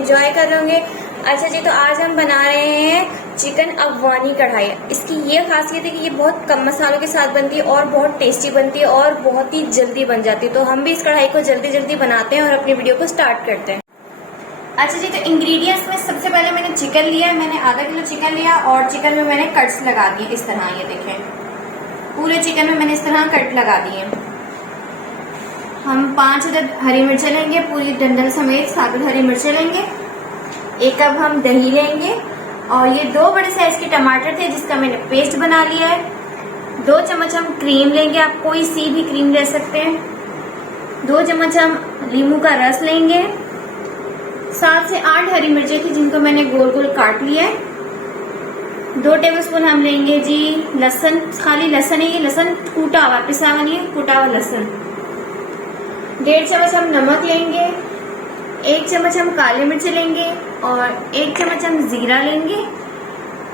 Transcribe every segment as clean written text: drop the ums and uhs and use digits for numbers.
Enjoy कर रहे होंगे। अच्छा जी, तो आज हम बना रहे हैं चिकन अफगानी कढ़ाई। इसकी ये खासियत है कि ये बहुत कम मसालों के साथ बनती है और बहुत टेस्टी बनती है और बहुत ही जल्दी बन जाती है। तो हम भी इस कढ़ाई को जल्दी जल्दी बनाते हैं और अपनी वीडियो को स्टार्ट करते हैं। अच्छा जी, तो इंग्रेडिएंट्स में सबसे पहले मैंने चिकन लिया है। मैंने आधा किलो चिकन लिया और चिकन में मैंने कट्स लगा दिए इस तरह। ये देखें, पूरे चिकन में मैंने इस तरह कट लगा दिए। हम 5 अदद हरी मिर्चें लेंगे, पूरी डंडल समेत साबुत हरी मिर्चें लेंगे। 1 कप हम दही लेंगे और ये 2 बड़े साइज के टमाटर थे जिसका मैंने पेस्ट बना लिया है। 2 चम्मच हम क्रीम लेंगे, आप कोई सी भी क्रीम ले सकते हैं। 2 चम्मच हम नींबू का रस लेंगे। 7 से 8 हरी मिर्चें थी जिनको मैंने गोल गोल काट लिया है। 2 टेबलस्पून हम लेंगे जी लहसुन, खाली लहसुन है, ये लहसुन कूटा हुआ, पिसा हुआ नहीं है, कूटा हुआ लहसुन। 1.5 चम्मच हम नमक लेंगे। 1 चम्मच हम काली मिर्च लेंगे और 1 चम्मच हम जीरा लेंगे।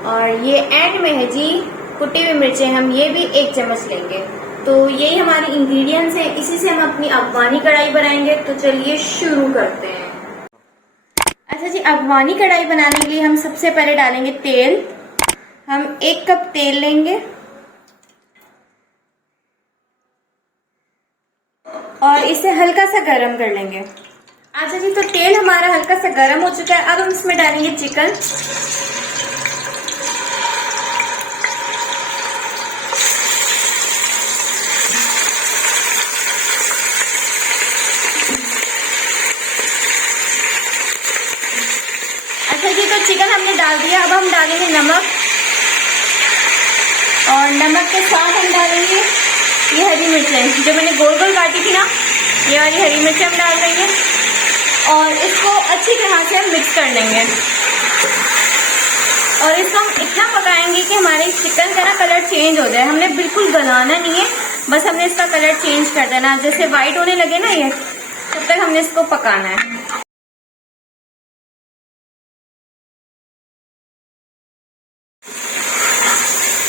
और ये एंड में है जी कुटी हुई मिर्चें, हम ये भी 1 चम्मच लेंगे। तो यही हमारे इंग्रेडिएंट्स हैं, इसी से हम अपनी अफगानी कढ़ाई बनाएंगे। तो चलिए शुरू करते हैं। अच्छा जी, अफगानी कढ़ाई बनाने के लिए हम सबसे पहले डालेंगे तेल। हम 1 कप तेल लेंगे और इसे हल्का सा गरम कर लेंगे। अच्छा जी, तो तेल हमारा हल्का सा गरम हो चुका है। अब हम इसमें डालेंगे चिकन। अच्छा जी, तो चिकन हमने डाल दिया। अब हम डालेंगे नमक और नमक के साथ हम डालेंगे ये हरी मिर्चें जो मैंने गोल गोल काटी थी ना, ये वाली हरी मिर्चें हम डाल देंगे और इसको अच्छी तरह से हम मिक्स कर लेंगे। और इसको हम इतना पकाएंगे कि हमारे चिकन का ना कलर चेंज हो जाए। हमने बिल्कुल गलाना नहीं है, बस हमने इसका कलर चेंज कर देना। जैसे वाइट होने लगे ना ये, तब तक हमने इसको पकाना है।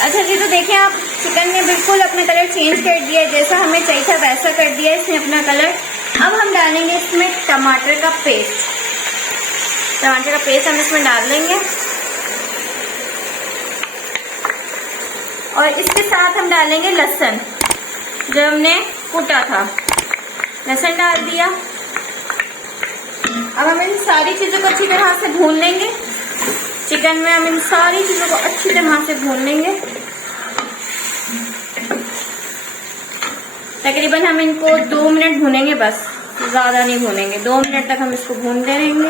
अच्छा जी, तो देखिए आप, चिकन ने बिल्कुल अपना कलर चेंज कर दिया है, जैसा हमें चाहिए था वैसा कर दिया है इसने अपना कलर। अब हम डालेंगे इसमें टमाटर का पेस्ट। टमाटर का पेस्ट हम इसमें डाल देंगे और इसके साथ हम डालेंगे लहसुन जो हमने कूटा था। लहसुन डाल दिया। अब हम इन सारी चीजों को अच्छी तरह से भून लेंगे। चिकन में हम इन सारी चीजों को अच्छी तरह से भून लेंगे। तकरीबन हम इनको 2 मिनट भूनेंगे, बस ज्यादा नहीं भूनेंगे। 2 मिनट तक हम इसको भूनते रहेंगे।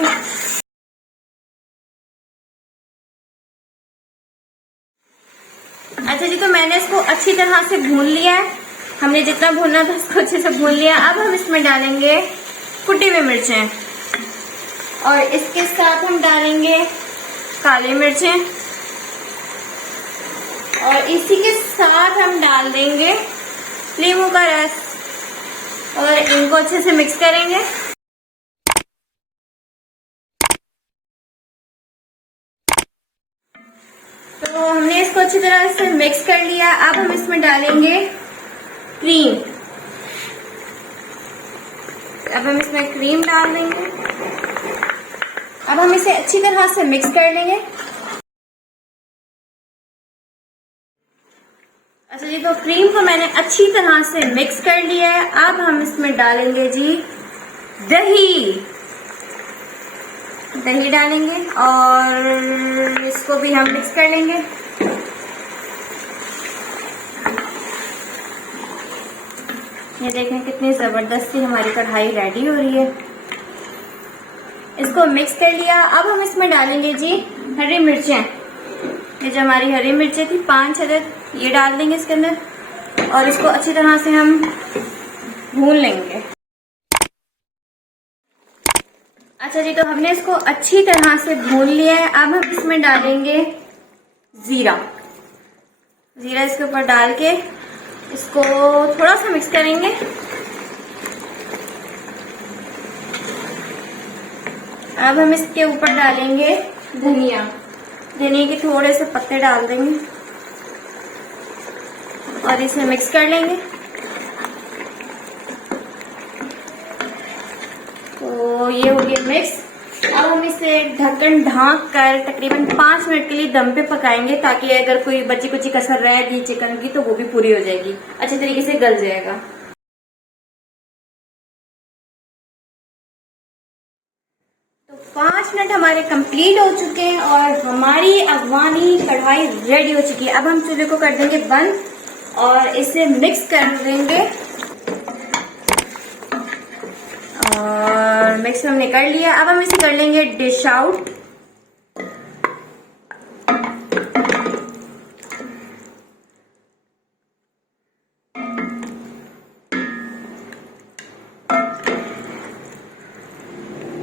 अच्छा जी, तो मैंने इसको अच्छी तरह से भून लिया है। हमने जितना भूनना था उसको अच्छे से भून लिया। अब हम इसमें डालेंगे कुटी हुई मिर्चें और इसके साथ हम डालेंगे काली मिर्चें और इसी के साथ हम डाल देंगे नींबू का रस और इनको अच्छे से मिक्स करेंगे। तो हमने इसको अच्छी तरह से मिक्स कर लिया। अब हम इसमें डालेंगे क्रीम। अब हम इसमें क्रीम डाल देंगे। अब हम इसे अच्छी तरह से मिक्स कर लेंगे। अच्छा जी, तो क्रीम को मैंने अच्छी तरह से मिक्स कर लिया है। अब हम इसमें डालेंगे जी दही। दही डालेंगे और इसको भी हम मिक्स कर लेंगे। ये देखें कितनी जबरदस्ती हमारी कढ़ाई रेडी हो रही है। इसको मिक्स कर लिया। अब हम इसमें डालेंगे जी हरी मिर्चें। ये जो हमारी हरी मिर्चें थी 5 अदद, ये डाल देंगे इसके अंदर और इसको अच्छी तरह से हम भून लेंगे। अच्छा जी, तो हमने इसको अच्छी तरह से भून लिया है। अब हम इसमें डालेंगे जीरा। जीरा इसके ऊपर डाल के इसको थोड़ा सा मिक्स करेंगे। अब हम इसके ऊपर डालेंगे धनिया। धनिया के थोड़े से पत्ते डाल देंगे और इसे मिक्स कर लेंगे। तो ये हो गया मिक्स। अब हम इसे ढक्कन ढांक कर तकरीबन 5 मिनट के लिए दम पे पकाएंगे, ताकि अगर कोई बची कुची कसर रह गई चिकन की तो वो भी पूरी हो जाएगी, अच्छे तरीके से गल जाएगा। तो 5 मिनट हमारे कंप्लीट हो चुके हैं और हमारी अफगानी कढ़ाई रेडी हो चुकी है। अब हम चूल्हे को कर देंगे बंद और इसे मिक्स कर देंगे। और मिक्स हमने कर लिया। अब हम इसे कर लेंगे डिश आउट।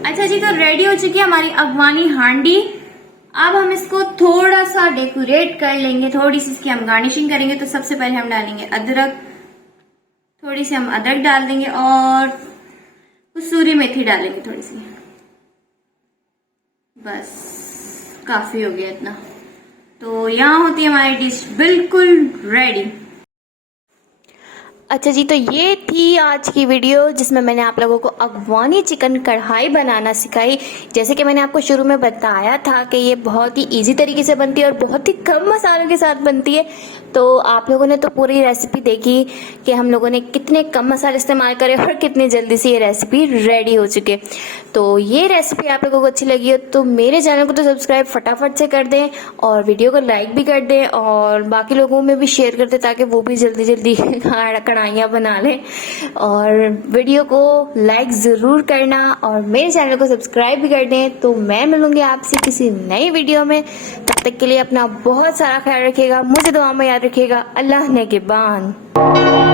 अच्छा जी, तो रेडी हो चुकी है हमारी अफगानी हांडी। अब हम इसको थोड़ा सा डेकोरेट कर लेंगे, थोड़ी सी इसकी हम गार्निशिंग करेंगे। तो सबसे पहले हम डालेंगे अदरक, थोड़ी सी हम अदरक डाल देंगे और कसूरी मेथी डालेंगे थोड़ी सी, बस काफी हो गया इतना। तो यहाँ होती है हमारी डिश बिल्कुल रेडी। अच्छा जी, तो ये थी आज की वीडियो जिसमें मैंने आप लोगों को अफगानी चिकन कढ़ाई बनाना सिखाई। जैसे कि मैंने आपको शुरू में बताया था कि ये बहुत ही इजी तरीके से बनती है और बहुत ही कम मसालों के साथ बनती है। तो आप लोगों ने तो पूरी रेसिपी देखी कि हम लोगों ने कितने कम मसाले इस्तेमाल करे और कितने जल्दी से ये रेसिपी रेडी हो चुके। तो ये रेसिपी आप लोगों को अच्छी लगी हो तो मेरे चैनल को तो सब्सक्राइब फटाफट से कर दें और वीडियो को लाइक भी कर दें और बाकी लोगों में भी शेयर कर दें, ताकि वो भी जल्दी जल्दी कढ़ाइयाँ बना लें। और वीडियो को लाइक ज़रूर करना और मेरे चैनल को सब्सक्राइब भी कर दें। तो मैं मिलूंगी आपसे किसी नई वीडियो में, तब तक के लिए अपना बहुत सारा ख्याल रखिएगा, मुझे दुआ में याद रखिएगा। अल्लाह ने के बान।